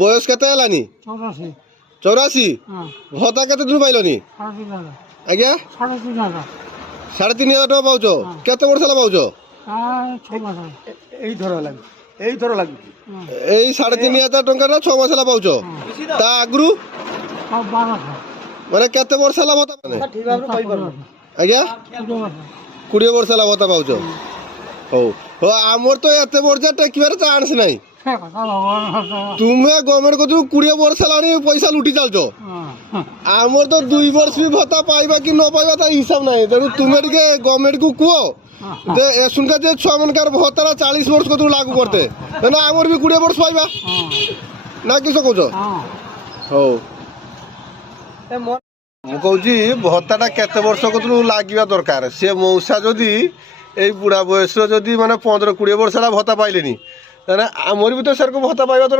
বয়স কেতে হেলানি 84 ভত্তা কেতে দিন পাইলনি আজ্ঞা 3,500 টাকা পাউছ কেতে বর্ষ হেলা পাউছ এই ধর লাগবে এই 3,500 টঙ্কাটা 6 মাস হেলা পাউছ তা আগ্রু মানে কেতে বর্ষ হেলা ভত্তা ঠিক ভাবে কই পারবো আজ্ঞা 20 ବର୍ଷ ହେଲା ଭତ୍ତା ପାଉଛ ହଉ ହଉ ଆମର ତ ଏତେ ବର୍ଷ ଟେକିବାର ଚାନ୍ସ ନାହିଁ ତୁମେ ଗଭର୍ଣ୍ଣମେଣ୍ଟ କତରୁ 20 ବର୍ଷ ହେଲାଣି ପଇସା ଲୁଟି ଚାଲୁଛ ଆମର ତ 2 ବର୍ଷ ବି ଭତ୍ତା ପାଇବା କି ନ ପାଇବା ତା ହିସାବ ନାହିଁ ତେଣୁ ତୁମେ ଟିକେ ଗଭର୍ଣ୍ଣମେଣ୍ଟକୁ କୁହ ଯେ ଏସୁନକା ଯେ ଛୁଆ ମାନଙ୍କର ଭତ୍ତାଟା 40 ବର୍ଷ କତରୁ ଲାଗୁ କରତେ ତେଣୁ ଆମର ବି 20 ବର୍ଷ ପାଇବା ନା କିସ କହୁଛ ହଉ ମୁଁ କହୁଛି ଭତ୍ତାଟା କେତେ ବର୍ଷ କତରୁ ଲାଗିବା ଦରକାର ସେ ମଉସା ଯଦି ଏଇ ବୁଢ଼ା ବୟସର ଯଦି ମାନେ 15-20 ବର୍ଷ ହେଲା ଭତ୍ତା ପାଇଲେନି ତାହେଲେ ଆମର ବି ତ ସେରକମ ଭତ୍ତା ପାଇବା ଦରକାର।